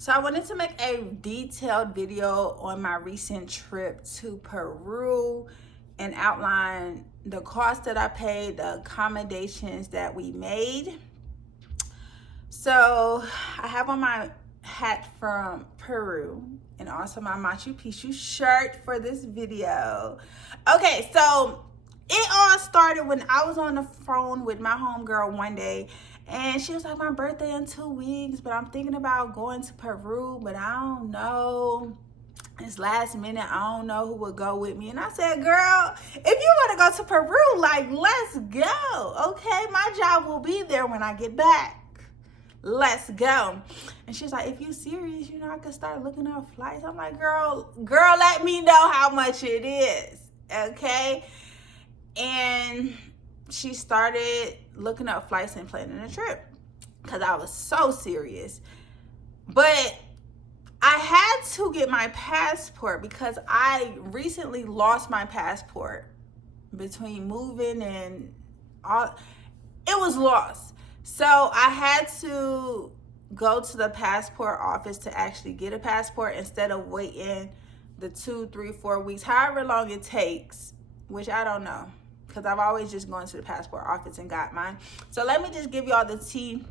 So I wanted to make a detailed video on my recent trip to Peru and outline the cost that I paid, the accommodations that we made. So I have on my hat from Peru and also my Machu Picchu shirt for this video. Okay, so it all started when I was on the phone with my homegirl one day, and she was like, my birthday in 2 weeks, but I'm thinking about going to Peru, but I don't know. It's last minute. I don't know who would go with me. And I said, girl, if you want to go to Peru, like, let's go. Okay, my job will be there when I get back. Let's go. And she's like, if you serious, you know, I could start looking up flights. I'm like, girl, let me know how much it is. Okay. And she started looking up flights and planning a trip because I was so serious. But I had to get my passport because I recently lost my passport between moving and all. It was lost. So I had to go to the passport office to actually get a passport instead of waiting the 2, 3, 4 weeks, however long it takes, which I don't know, because I've always just gone to the passport office and got mine. So let me just give y'all the tea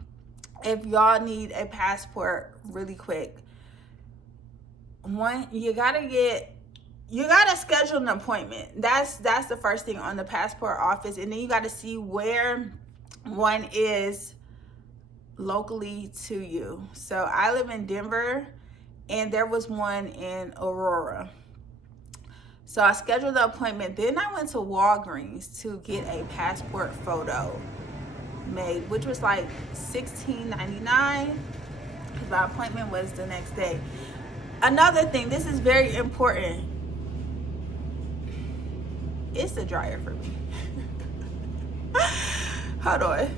if y'all need a passport really quick. One, you gotta schedule an appointment. That's the first thing on the passport office, and then you gotta see where one is locally to you. So I live in Denver, and there was one in Aurora. So I scheduled the appointment. Then I went to Walgreens to get a passport photo made, which was like $16.99 because my appointment was the next day. Another thing, this is very important. It's the dryer for me. Hold on.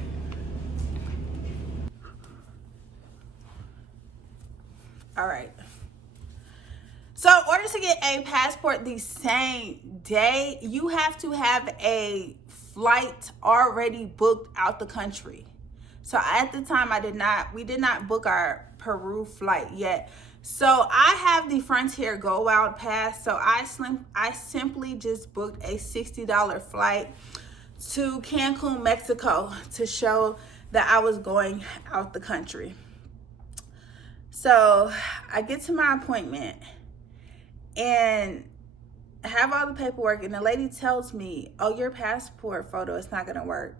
All right. So in order to get a passport the same day, you have to have a flight already booked out the country. So at the time we did not book our Peru flight yet. So I have the Frontier Go Wild Pass. So I simply just booked a $60 flight to Cancun, Mexico to show that I was going out the country. So I get to my appointment and have all the paperwork, and the lady tells me, oh, your passport photo is not gonna work.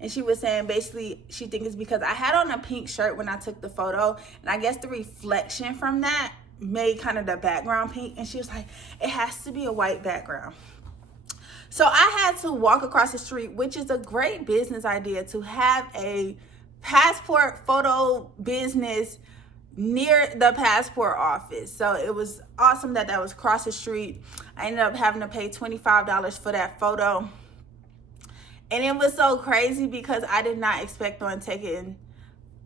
And she was saying basically she thinks it's because I had on a pink shirt when I took the photo, and I guess the reflection from that made kind of the background pink. And she was like, it has to be a white background. So I had to walk across the street, which is a great business idea, to have a passport photo business near the passport office. So it was awesome that was across the street. I ended up having to pay $25 for that photo. And it was so crazy because I did not expect on taking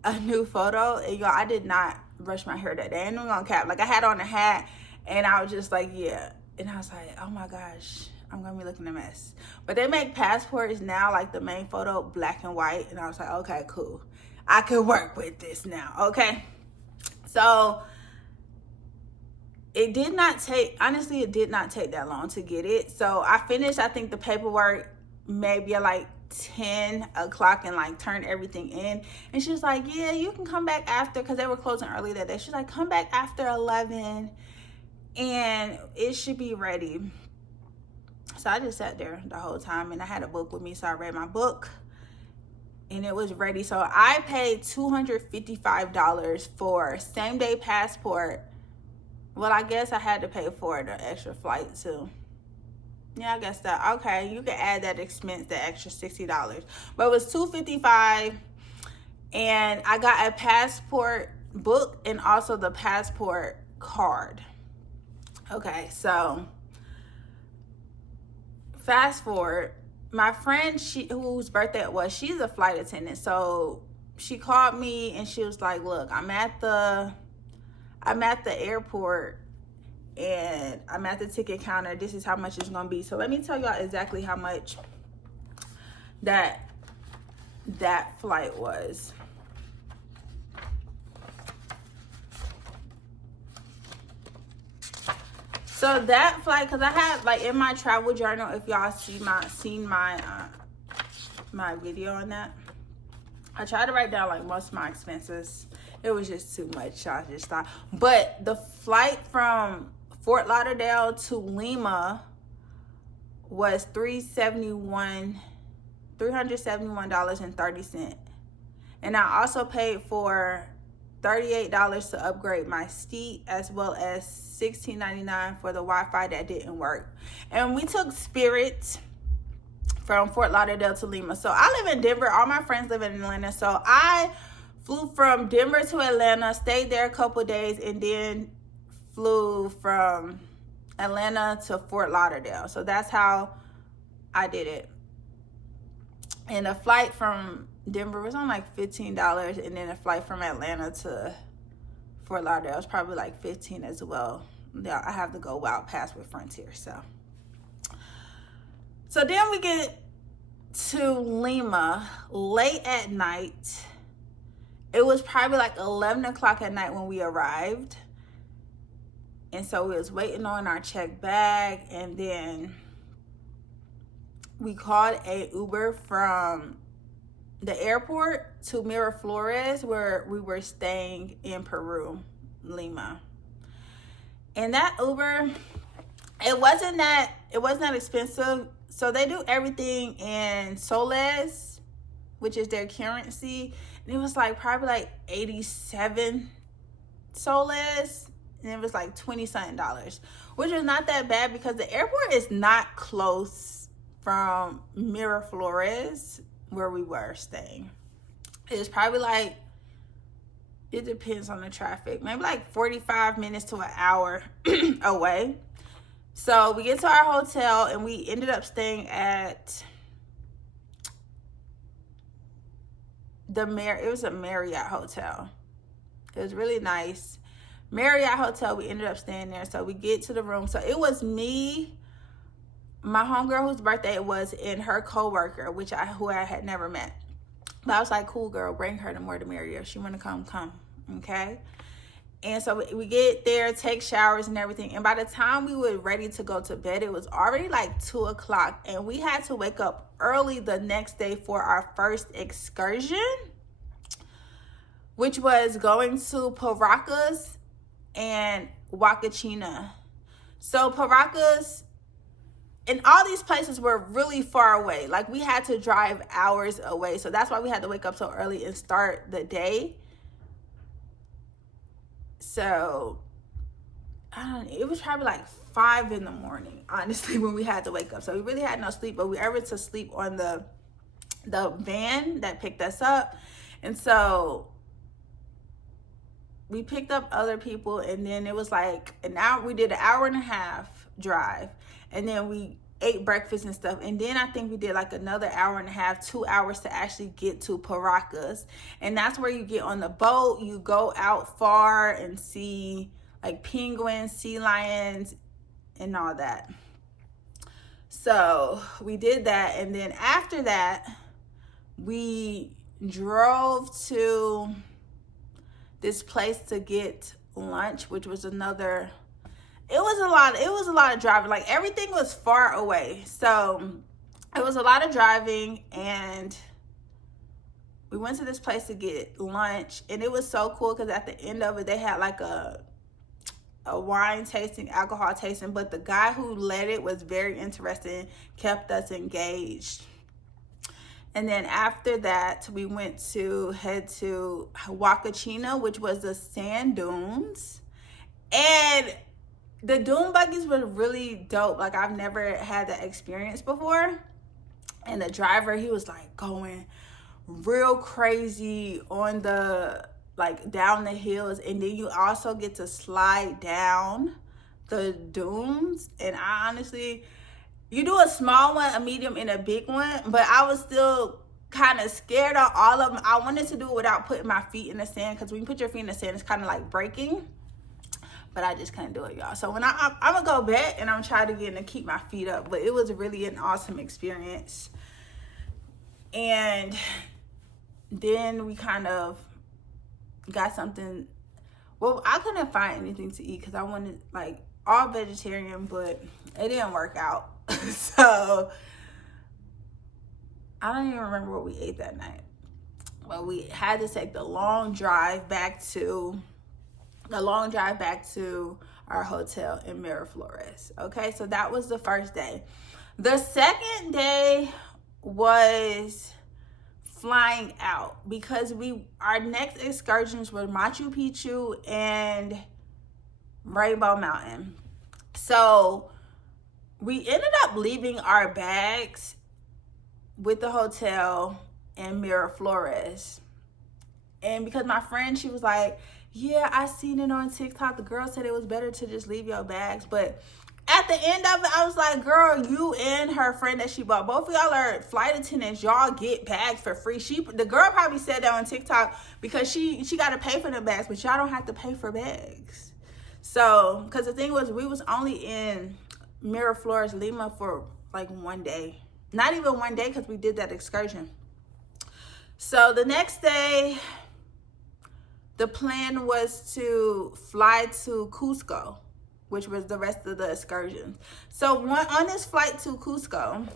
a new photo. And y'all, I did not brush my hair that day. I ain't even gonna cap. Like, I had on a hat and I was just like, yeah. And I was like, oh my gosh, I'm gonna be looking a mess. But they make passports now, like the main photo, black and white. And I was like, okay, cool. I could work with this now, okay? So it did not take that long to get it. So I finished, I think, the paperwork maybe at like 10 o'clock and like turned everything in. And she was like, yeah, you can come back after, because they were closing early that day. She's like, come back after 11 and it should be ready. So I just sat there the whole time, and I had a book with me, so I read my book and it was ready. So I paid $255 for same day passport. Well, I guess I had to pay for the extra flight too. Yeah, I guess that. Okay, you can add that expense, the extra $60. But it was $255, and I got a passport book and also the passport card. Okay, so fast forward. My friend, whose birthday it was, she's a flight attendant. So she called me and she was like, look, I'm at the airport and I'm at the ticket counter. This is how much it's gonna be. So let me tell y'all exactly how much that flight was. So that flight, because I had like in my travel journal, if y'all seen my my video on that, I tried to write down like most of my expenses. It was just too much. I just thought, but the flight from Fort Lauderdale to Lima was $371.30, and I also paid for $38 to upgrade my seat, as well as $16.99 for the Wi-Fi that didn't work. And we took Spirit from Fort Lauderdale to Lima. So I live in Denver. All my friends live in Atlanta. So I flew from Denver to Atlanta, stayed there a couple days, and then flew from Atlanta to Fort Lauderdale. So that's how I did it. And a flight from Denver was on like $15, and then a flight from Atlanta to Fort Lauderdale was probably like $15 as well. Yeah, I have to go Wild Pass with Frontier. So then we get to Lima late at night. It was probably like 11 o'clock at night when we arrived. And so we was waiting on our check bag, and then we called a Uber from the airport to Miraflores, where we were staying in Peru, Lima. And that Uber, it wasn't that expensive. So they do everything in soles, which is their currency. And it was like probably like 87 soles. And it was like $20-something, which is not that bad because the airport is not close from Miraflores, where we were staying. It's probably like, it depends on the traffic, maybe like 45 minutes to an hour away. So we get to our hotel, and we ended up staying at it was a Marriott hotel. It was really nice. Marriott hotel, we ended up staying there. So we get to the room. So it was me, my homegirl whose birthday it was, and her coworker, who I had never met. But I was like, cool girl, bring her to Marriott. If she want to come. Okay. And so we get there, take showers and everything. And by the time we were ready to go to bed, it was already like 2 o'clock. And we had to wake up early the next day for our first excursion, which was going to Paracas and Huacachina. So Paracas and all these places were really far away. Like we had to drive hours away. So that's why we had to wake up so early and start the day. So it was probably like 5 in the morning, honestly, when we had to wake up. So we really had no sleep, but we were able to sleep on the van that picked us up. And so we picked up other people, and then it was like an hour. We did an 1.5 hour drive, and then we ate breakfast and stuff. And then I think we did like another 1.5 hours, 2 hours to actually get to Paracas. And that's where you get on the boat. You go out far and see like penguins, sea lions, and all that. So we did that. And then after that, we drove to this place to get lunch, which was another, it was a lot of driving. Like everything was far away. So it was a lot of driving, and we went to this place to get lunch, and it was so cool because at the end of it, they had like a wine tasting, alcohol tasting, but the guy who led it was very interesting, kept us engaged. And then after that, we head to Huacachina, which was the sand dunes. And the dune buggies were really dope. Like I've never had that experience before. And the driver, he was like going real crazy on down the hills. And then you also get to slide down the dunes. And I honestly, you do a small one, a medium, and a big one, but I was still kind of scared of all of them. I wanted to do it without putting my feet in the sand, because when you put your feet in the sand, it's kind of like breaking. But I just couldn't do it, y'all. So when I'm gonna go back, and I'm trying to get in and keep my feet up. But it was really an awesome experience. And then we kind of got something. Well, I couldn't find anything to eat because I wanted, like, all vegetarian, but it didn't work out. So I don't even remember what we ate that night. But we had to take the long drive back to our hotel in Miraflores. Okay, so that was the first day. The second day was flying out because our next excursions were Machu Picchu and Rainbow Mountain. So we ended up leaving our bags with the hotel in Miraflores. And because my friend, she was like, yeah, I seen it on TikTok. The girl said it was better to just leave your bags. But at the end of it, I was like, girl, you and her friend that she bought, both of y'all are flight attendants. Y'all get bags for free. The girl probably said that on TikTok because she got to pay for the bags, but y'all don't have to pay for bags. So, because the thing was, we was only in Miraflores, Lima for like one day. Not even one day because we did that excursion. So the next day, the plan was to fly to Cusco, which was the rest of the excursion. So on this flight to Cusco,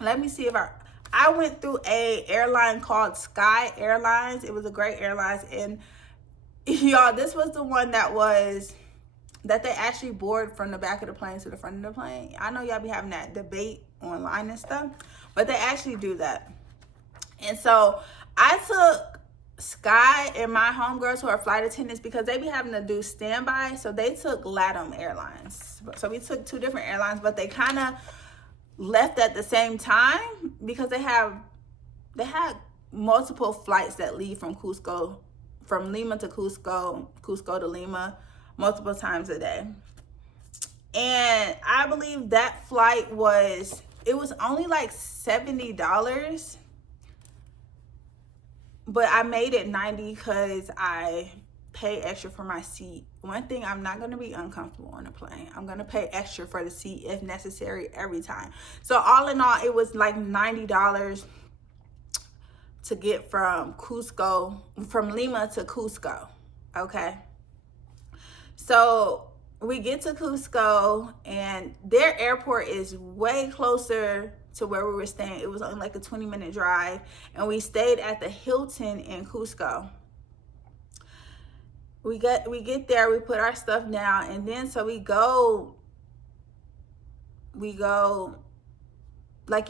let me see if I went through a airline called Sky Airlines. It was a great airline. And y'all, this was the one that they actually board from the back of the plane to the front of the plane. I know y'all be having that debate online and stuff, but they actually do that. And so I took Sky and my homegirls who are flight attendants because they be having to do standby. So they took LATAM Airlines. So we took two different airlines, but they kind of left at the same time because they had multiple flights that leave from Cusco, from Lima to Cusco, Cusco to Lima, multiple times a day. And I believe that flight was only like $70. But I made it 90 because I pay extra for my seat. One thing, I'm not going to be uncomfortable on a plane. I'm going to pay extra for the seat if necessary every time. So all in all, it was like $90 to get from Lima to Cusco. Okay. So we get to Cusco and their airport is way closer to where we were staying. It was only like a 20-minute drive, and we stayed at the Hilton in Cusco. We get there, we put our stuff down, and then so we go like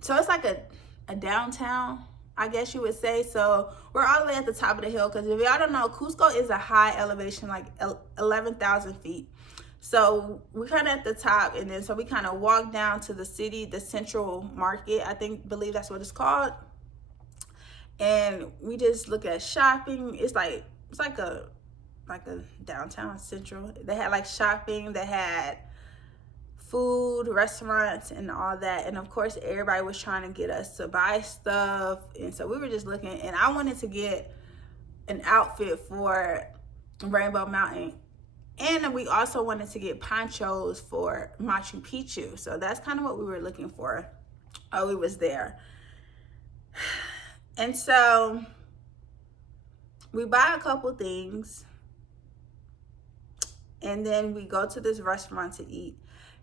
so it's like a downtown, I guess you would say. So we're all the way at the top of the hill because if y'all don't know, Cusco is a high elevation, like 11,000 feet. So we kind of at the top, and then so we kind of walk down to the city, the central market, believe that's what it's called. And we just look at shopping. It's like a downtown central. They had like shopping, they had food, restaurants, and all that. And of course, everybody was trying to get us to buy stuff. And so we were just looking, and I wanted to get an outfit for Rainbow Mountain. And we also wanted to get ponchos for Machu Picchu. So that's kind of what we were looking for. Oh, we was there. And so we buy a couple things. And then we go to this restaurant to eat.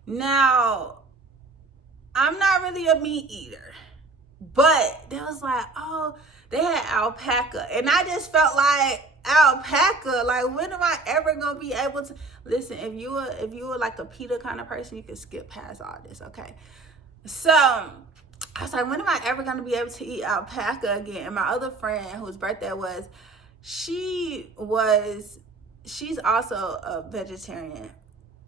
Now, I'm not really a meat eater. But they was like, oh, they had alpaca. And I just felt like, alpaca, like when am I ever gonna be able to listen? If you were like a PETA kind of person, you could skip past all this. Okay, so I was like, when am I ever gonna be able to eat alpaca again? And my other friend whose birthday it was, she's also a vegetarian.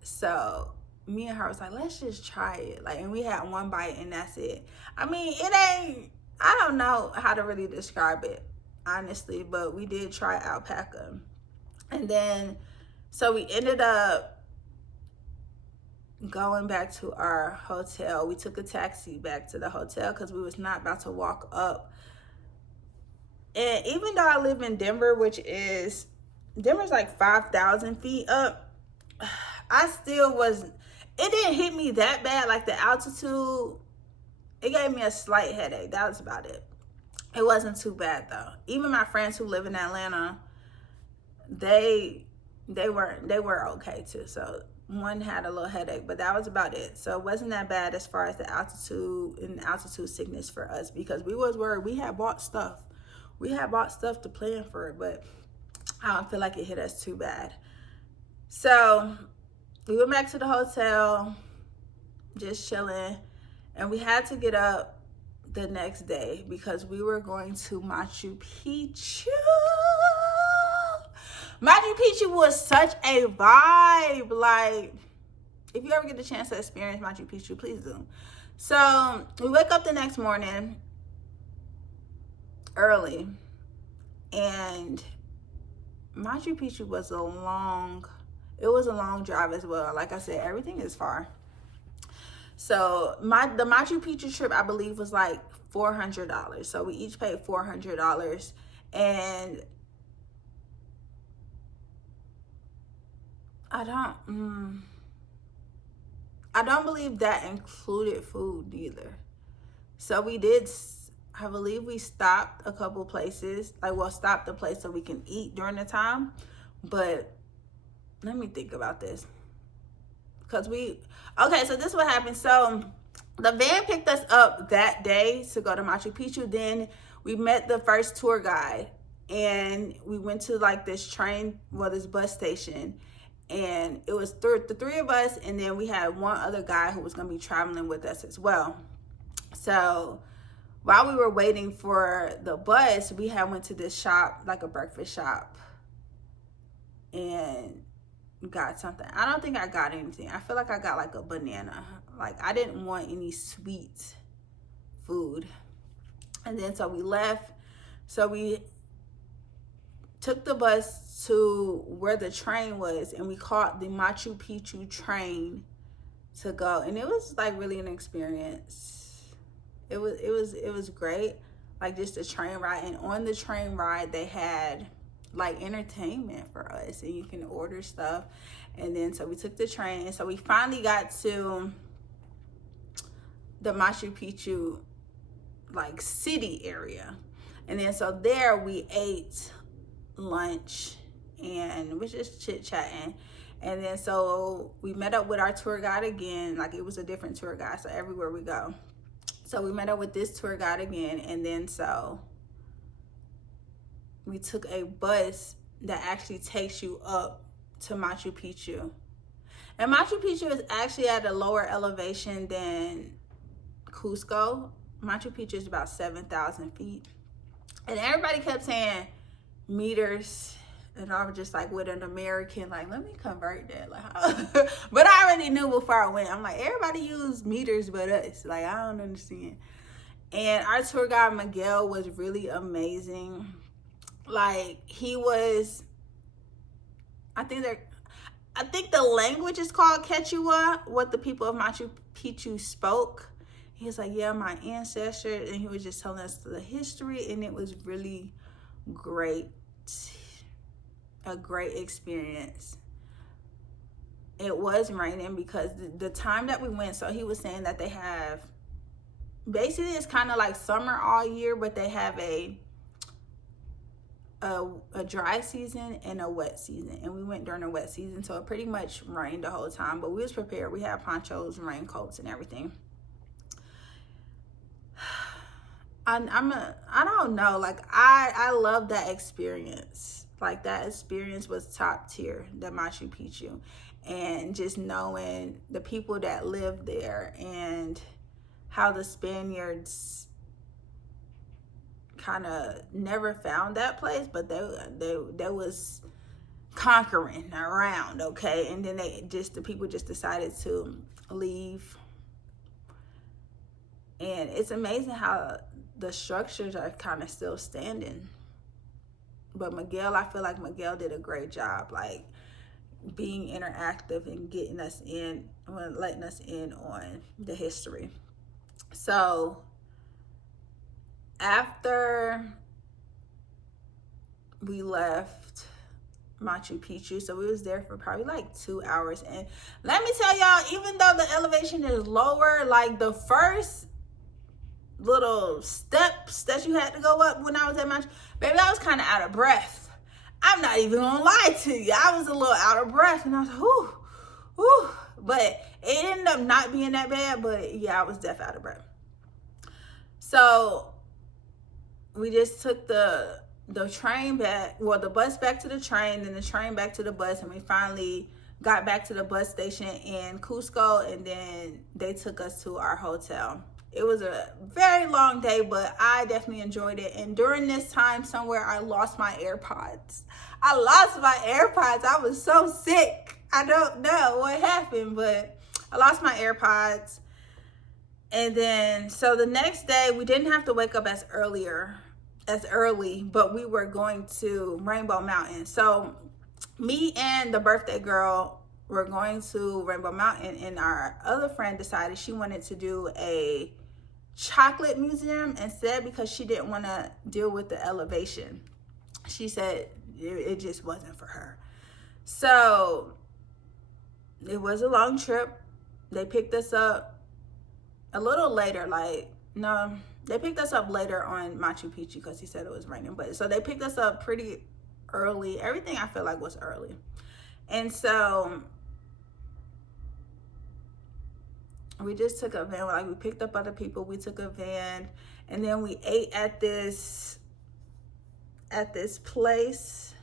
So me and her was like, let's just try it. Like, and we had one bite and that's it. I mean, I don't know how to really describe it, honestly, but we did try alpaca. And then so we ended up going back to our hotel. We took a taxi back to the hotel because we was not about to walk up. And even though I live in Denver's like 5,000 feet up, it didn't hit me that bad. Like the altitude, it gave me a slight headache. That was about it. It wasn't too bad though. Even my friends who live in Atlanta, they were okay too. So one had a little headache, but that was about it. So it wasn't that bad as far as the altitude and altitude sickness for us, because we was worried. We had bought stuff. We had bought stuff to plan for it, but I don't feel like it hit us too bad. So we went back to the hotel, just chilling, and we had to get up the next day because we were going to Machu Picchu. Machu Picchu was such a vibe. Like, if you ever get the chance to experience Machu Picchu, please do. So we wake up the next morning early, and Machu Picchu was a long drive as well. Like I said, everything is far. So the Machu Picchu trip, I believe, was like $400. So we each paid $400, and I don't believe that included food either. So we did, I believe we stopped a couple places, stopped a place so we can eat during the time. But let me think about this. So this is what happened. So the van picked us up that day to go to Machu Picchu. Then we met the first tour guide, and we went to this bus station. And it was the three of us, and then we had one other guy who was going to be traveling with us as well. So while we were waiting for the bus, we went to this shop, like a breakfast shop, and got something. I don't think I got anything. I feel like I got like a banana. Like, I didn't want any sweet food. And then so we left. So we took the bus to where the train was, and we caught the Machu Picchu train to go. And it was like really an experience. It was great. Like, just the train ride. And on the train ride, they had like entertainment for us, and you can order stuff. And then so we took the train, and so we finally got to the Machu Picchu like city area. And then so there we ate lunch and was just chit-chatting. And then so we met up with our tour guide again. Like, it was a different tour guide, so everywhere we go. So we met up with this tour guide again, and then so we took a bus that actually takes you up to Machu Picchu. And Machu Picchu is actually at a lower elevation than Cusco. Machu Picchu is about 7,000 feet. And everybody kept saying meters, and I was just like, with an American, like, let me convert that. Like, how? But I already knew before I went. I'm like, everybody use meters but us. Like, I don't understand. And our tour guide, Miguel, was really amazing. Like, he was, I think the language is called Quechua, what the people of Machu Picchu spoke. He was like, yeah, my ancestors, and he was just telling us the history, and it was really great. A great experience. It was raining because the time that we went, so he was saying that they have, basically it's kind of like summer all year, but they have a dry season and a wet season, and we went during the wet season, so it pretty much rained the whole time, but we was prepared. We had ponchos, raincoats, and everything. I don't know, like, I love that experience. Like, that experience was top tier, the Machu Picchu, and just knowing the people that lived there and how the Spaniards kind of never found that place, but they was conquering around, okay? And then the people just decided to leave. And it's amazing how the structures are kind of still standing. But Miguel, I feel like Miguel did a great job, like, being interactive and getting us in, letting us in on the history. So after we left Machu Picchu, so we was there for probably like 2 hours, and let me tell y'all, even though the elevation is lower, like, the first little steps that you had to go up when I was at Machu, baby, I was kind of out of breath. I'm not even gonna lie to you. I was a little out of breath, and I was like, Whew. But it ended up not being that bad, but yeah, I was deaf out of breath. So we just took the train back, well, the bus back to the train, then the train back to the bus, and we finally got back to the bus station in Cusco, and then they took us to our hotel. It was a very long day, but I definitely enjoyed it. And during this time somewhere, I lost my AirPods. I was so sick. I don't know what happened, but I lost my AirPods. And then, so the next day, we didn't have to wake up as early, but we were going to Rainbow Mountain. So me and the birthday girl were going to Rainbow Mountain, and our other friend decided she wanted to do a chocolate museum instead because she didn't want to deal with the elevation. She said it just wasn't for her. So it was a long trip. They picked us up a little later, they picked us up later on Machu Picchu because he said it was raining. But so they picked us up pretty early. Everything I feel like was early. And so we just took a van. Like, we picked up other people. We took a van, and then we ate at this place.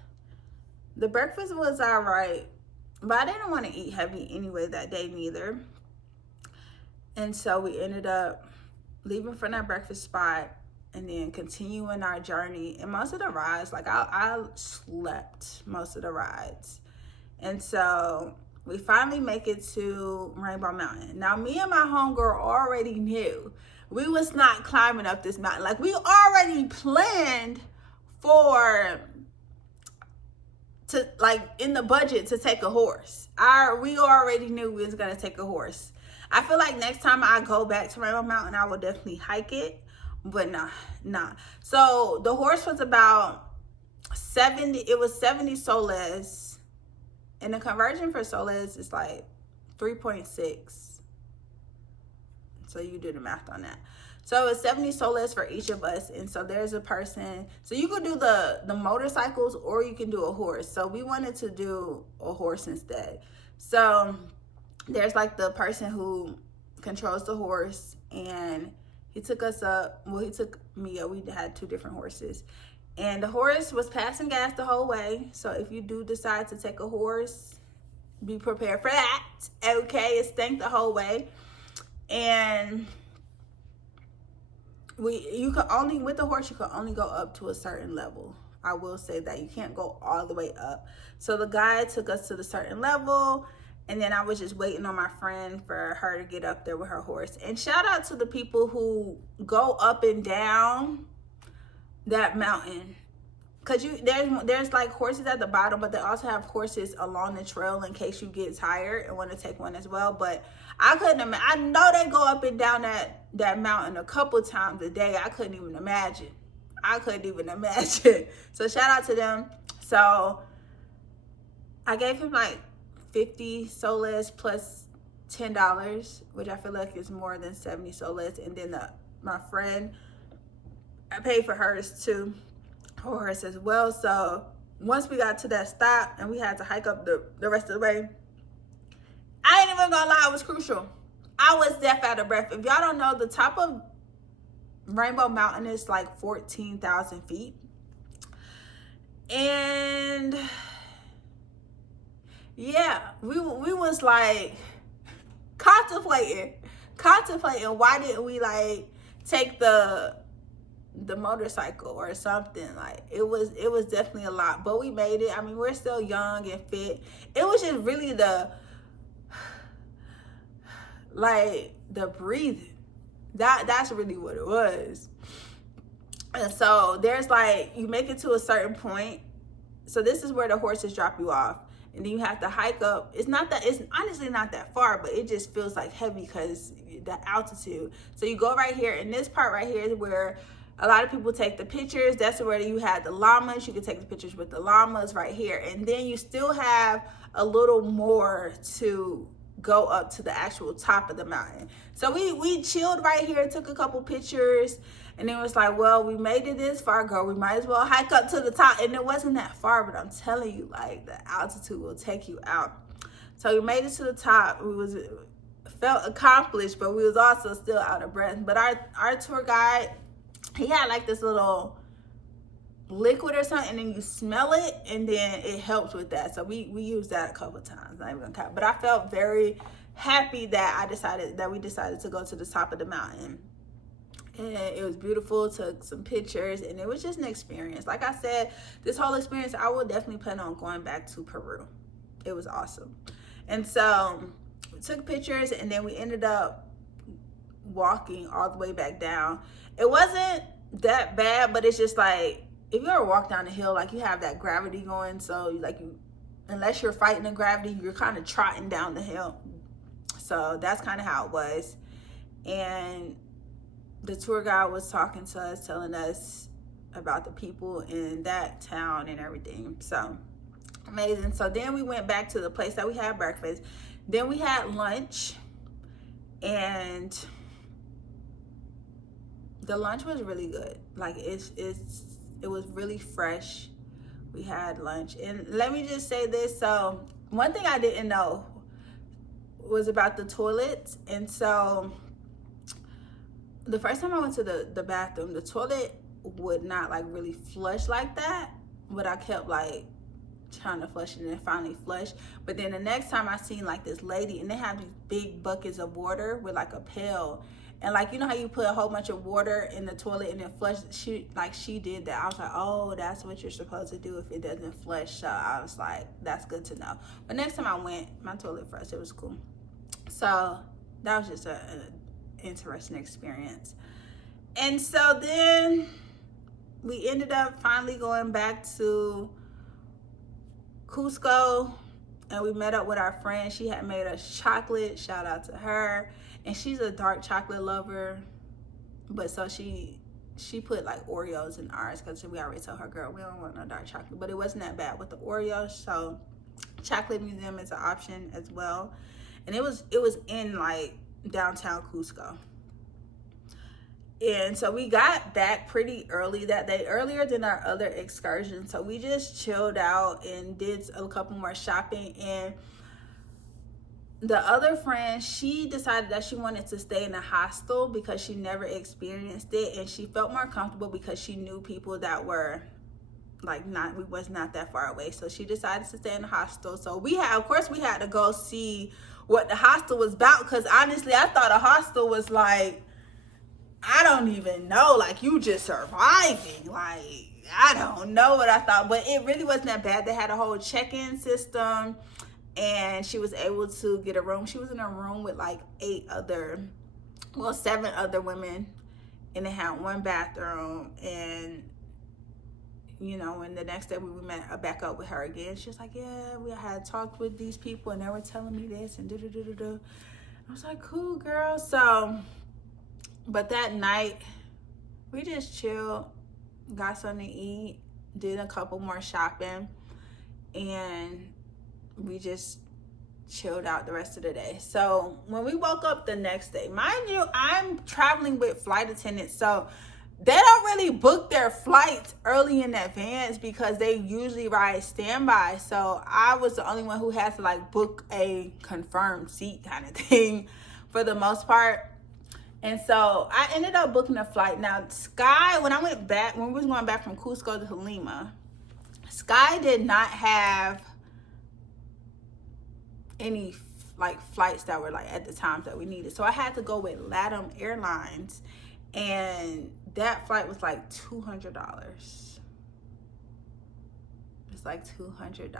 The breakfast was all right, but I didn't want to eat heavy anyway that day neither. And so we ended up leaving from that breakfast spot and then continuing our journey. And most of the rides, like, I slept most of the rides. And so we finally make it to Rainbow Mountain. Now, me and my homegirl already knew we was not climbing up this mountain. Like, we already planned in the budget to take a horse. We already knew we was gonna take a horse. I feel like next time I go back to Rainbow Mountain, I will definitely hike it, but nah. So the horse was about 70 soles, and the conversion for soles is like 3.6. So you do the math on that. So it's 70 soles for each of us. And so there's a person, so you could do the motorcycles or you can do a horse. So we wanted to do a horse instead. So there's like the person who controls the horse, and he took us up. Well, he took me up. We had two different horses, and the horse was passing gas the whole way. So if you do decide to take a horse, be prepared for that. Okay, it stank the whole way. And with the horse, you can only go up to a certain level. I will say that you can't go all the way up. So the guy took us to the certain level, and then I was just waiting on my friend for her to get up there with her horse. And shout out to the people who go up and down that mountain. Cause there's like horses at the bottom, but they also have horses along the trail in case you get tired and want to take one as well. But I couldn't imagine. I know they go up and down that mountain a couple times a day. I couldn't even imagine. So shout out to them. So I gave him like 50 soles plus $10, which I feel like is more than 70 soles. And then my friend, I paid for hers too. Horse as well. So once we got to that stop and we had to hike up the rest of the way, I ain't even gonna lie, it was crucial. I was deaf out of breath. If y'all don't know, the top of Rainbow Mountain is like 14,000 feet. And yeah, we was like contemplating why didn't we like take the motorcycle or something. Like it was definitely a lot, but we made it. I mean, we're still young and fit. It was just really the breathing. That's really what it was. And so there's like, you make it to a certain point. So this is where the horses drop you off, and then you have to hike up. It's honestly not that far, but it just feels like heavy because the altitude. So you go right here, and this part right here is where a lot of people take the pictures. That's where you had the llamas. You could take the pictures with the llamas right here. And then you still have a little more to go up to the actual top of the mountain. So we chilled right here, took a couple pictures, and it was like, well, we made it this far, girl. We might as well hike up to the top. And it wasn't that far, but I'm telling you, like, the altitude will take you out. So we made it to the top. Felt accomplished, but we was also still out of breath. But our tour guide, he had like this little liquid or something, and then you smell it, and then it helps with that. So we used that a couple times, not even count. But I felt very happy that we decided to go to the top of the mountain. And it was beautiful. Took some pictures, and it was just an experience. Like I said, this whole experience, I will definitely plan on going back to Peru. It was awesome. And so we took pictures, and then we ended up walking all the way back down. It wasn't that bad, but it's just like, if you ever walk down the hill, like, you have that gravity going, so like, unless you're fighting the gravity, you're kind of trotting down the hill. So that's kind of how it was. And the tour guide was talking to us, telling us about the people in that town and everything. So amazing. So then we went back to the place that we had breakfast. Then we had lunch, and the lunch was really good. Like, it was really fresh. We had lunch, and let me just say this. So one thing I didn't know was about the toilets. And so the first time I went to the bathroom, the toilet would not like really flush like that, but I kept like trying to flush it, and it finally flushed. But then the next time I seen like this lady, and they have these big buckets of water with like a pail, and like, you know how you put a whole bunch of water in the toilet and then flush? She did that. I was like, oh, that's what you're supposed to do if it doesn't flush. So I was like, that's good to know. But next time I went, my toilet flushed. It was cool. So that was just an interesting experience. And so then we ended up finally going back to Cusco, and we met up with our friend. She had made us chocolate. Shout out to her. And she's a dark chocolate lover, but so she put like Oreos in ours, because we already told her, girl, we don't want no dark chocolate. But it wasn't that bad with the Oreos. So Chocolate Museum is an option as well. And it was in like downtown Cusco. And so we got back pretty early that day, earlier than our other excursions. So we just chilled out and did a couple more shopping. And the other friend, she decided that she wanted to stay in a hostel because she never experienced it, and she felt more comfortable because she knew people that were like we was not that far away. So she decided to stay in a hostel. So of course we had to go see what the hostel was about, because honestly I thought a hostel was like, I don't even know, like you just surviving. Like, I don't know what I thought, but it really wasn't that bad. They had a whole check-in system, and she was able to get a room. She was in a room with like 7 other women, and they had one bathroom. And you know, when the next day we met back up with her again, she was like, yeah, we had talked with these people, and they were telling me this and da-da-da-da-da. I was like, cool, girl. So, but that night we just chilled, got something to eat, did a couple more shopping, and we just chilled out the rest of the day. So when we woke up the next day, mind you, I'm traveling with flight attendants, so they don't really book their flights early in advance because they usually ride standby. So I was the only one who had to like book a confirmed seat kind of thing for the most part. And so I ended up booking a flight. Now, Sky, when we was going back from Cusco to Lima, Sky did not have any like flights that were like at the times that we needed. So I had to go with LATAM Airlines, and that flight was like $200. It's like $200. And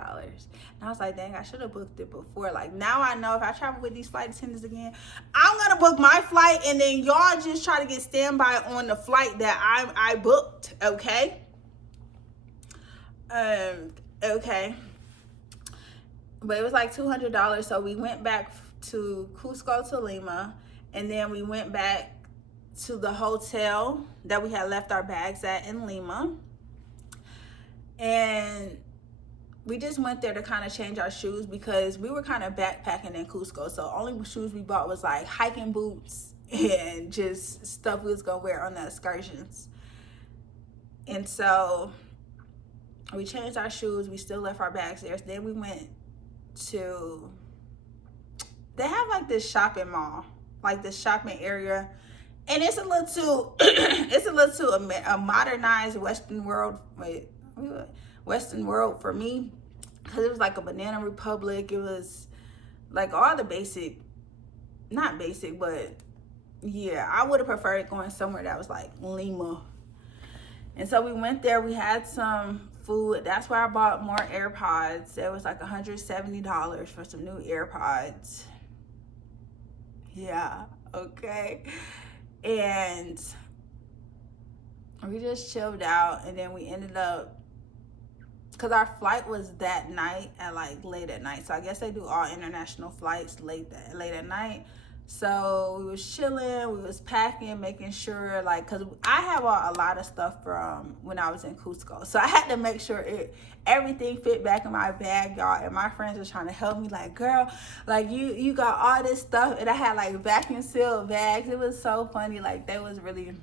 I was like, dang, I should have booked it before. Like, now I know if I travel with these flight attendants again, I'm gonna book my flight, and then y'all just try to get standby on the flight that I booked. Okay. Okay. But it was like $200. So we went back to Cusco to Lima, and then we went back to the hotel that we had left our bags at in Lima. And we just went there to kind of change our shoes because we were kind of backpacking in Cusco. So only shoes we bought was like hiking boots and just stuff we was gonna wear on the excursions. And so we changed our shoes. We still left our bags there. So then we went to they have like this shopping mall, like this shopping area, and it's a little too it's a little too a modernized Western world for me, because it was like a Banana Republic. It was like all the basic, not basic, but yeah, I would have preferred going somewhere that was like Lima. And so we went there. We had some food. That's where I bought more AirPods. It was like $170 for some new AirPods. Yeah, okay. And we just chilled out, and then we ended up, because our flight was that night at like late at night. So I guess they do all international flights late at night. So we was chilling, we was packing, making sure, like, because I have a lot of stuff from when I was in Cusco. So I had to make sure everything fit back in my bag, y'all. And my friends were trying to help me, like, girl, like, you got all this stuff. And I had, like, vacuum sealed bags. It was so funny. Like, they was really,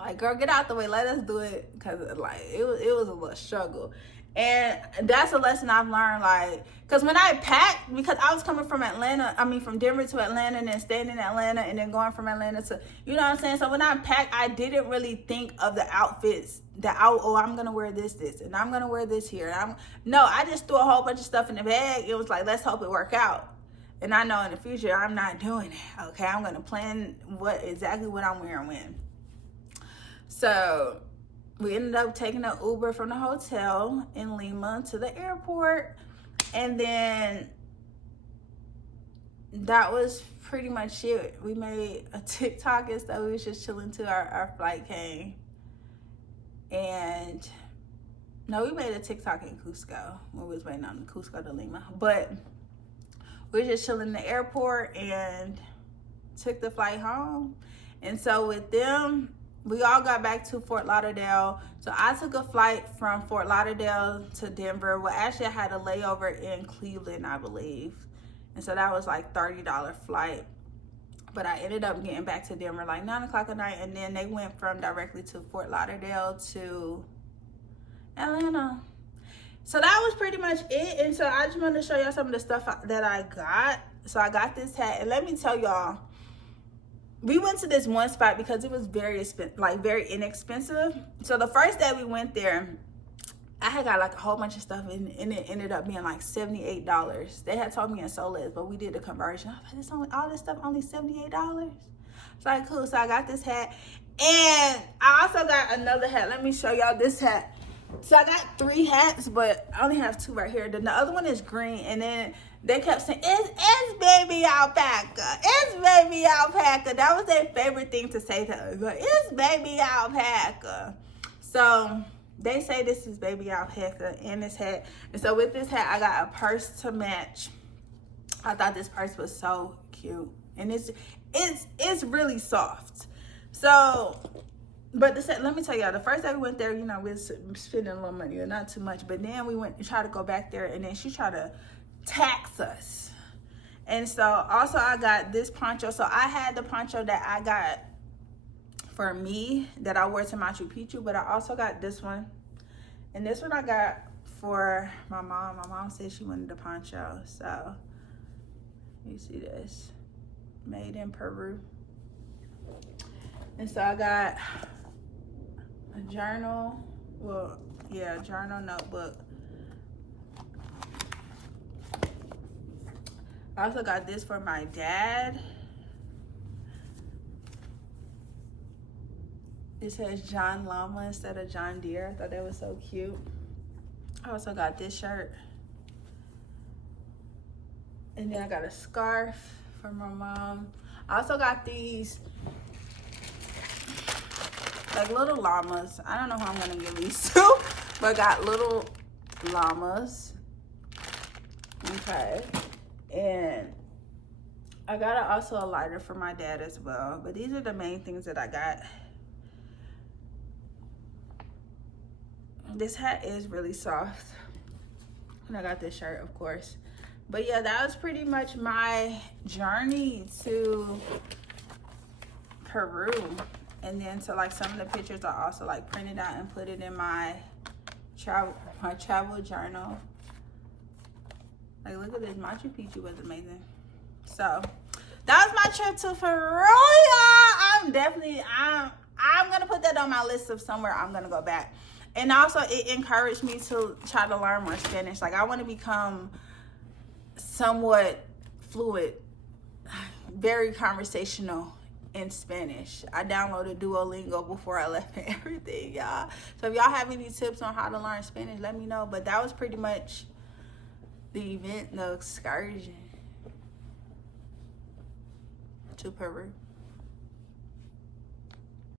like, girl, get out the way. Let us do it. Because, like, it was a little struggle. And that's a lesson I've learned, like, because when I packed, because I was coming from from Denver to Atlanta, and then staying in Atlanta, and then going from Atlanta to, you know what I'm saying? So when I packed, I didn't really think of the outfits that, I'm going to wear this, and I'm going to wear this here. No, I just threw a whole bunch of stuff in the bag. It was like, let's hope it work out. And I know in the future, I'm not doing that, okay? I'm going to plan exactly what I'm wearing when. So we ended up taking an Uber from the hotel in Lima to the airport. And then that was pretty much it. We made a TikTok and stuff. We was just chilling till our flight came. And no, we made a TikTok in Cusco when we was waiting on the Cusco to Lima. But we were just chilling in the airport and took the flight home. And so with them, we all got back to Fort Lauderdale. So I took a flight from Fort Lauderdale to Denver. Well, actually, I had a layover in Cleveland, I believe. And so that was like $30 flight. But I ended up getting back to Denver like 9 o'clock at night. And then they went from directly to Fort Lauderdale to Atlanta. So that was pretty much it. And so I just wanted to show y'all some of the stuff that I got. So I got this hat. And let me tell y'all, we went to this one spot because it was very inexpensive. So the first day we went there, I had got like a whole bunch of stuff, and it ended up being like $78. They had told me in Solis, but we did the conversion. I was like, all this stuff only $78. It's like, cool. So I got this hat, and I also got another hat. Let me show y'all this hat. So I got 3 hats, but I only have 2 right here. Then the other one is green, and then they kept saying, it's baby alpaca. It's baby alpaca. That was their favorite thing to say to us. Like, it's baby alpaca. So they say this is baby alpaca in this hat. And so with this hat, I got a purse to match. I thought this purse was so cute. And it's really soft. So, but let me tell y'all, the first day we went there, you know, we was spending a little money, not too much. But then we went and tried to go back there, and then she tried to tax us. And so also I got this poncho. So I had the poncho that I got for me that I wore to Machu Picchu, but I also got this one. And this one I got for my mom. My mom said she wanted a poncho. So you see this, made in Peru. And so I got a journal, journal notebook. I also got this for my dad. It says John Llama instead of John Deere. I thought that was so cute. I also got this shirt. And then I got a scarf for my mom. I also got these like little llamas. I don't know who I'm gonna give these to, but I got little llamas. Okay. And I got also a lighter for my dad as well. But these are the main things that I got. This hat is really soft. And I got this shirt, of course. But yeah, that was pretty much my journey to Peru. And then so like some of the pictures I also like printed out and put it in my travel journal. Like, look at this. Machu Picchu was amazing. So that was my trip to Peru, y'all. I'm gonna put that on my list of somewhere I'm gonna go back. And also it encouraged me to try to learn more Spanish. Like I want to become somewhat fluid, very conversational in Spanish. I downloaded Duolingo before I left and everything, y'all. So if y'all have any tips on how to learn Spanish, let me know. But that was pretty much the event, the excursion to Peru.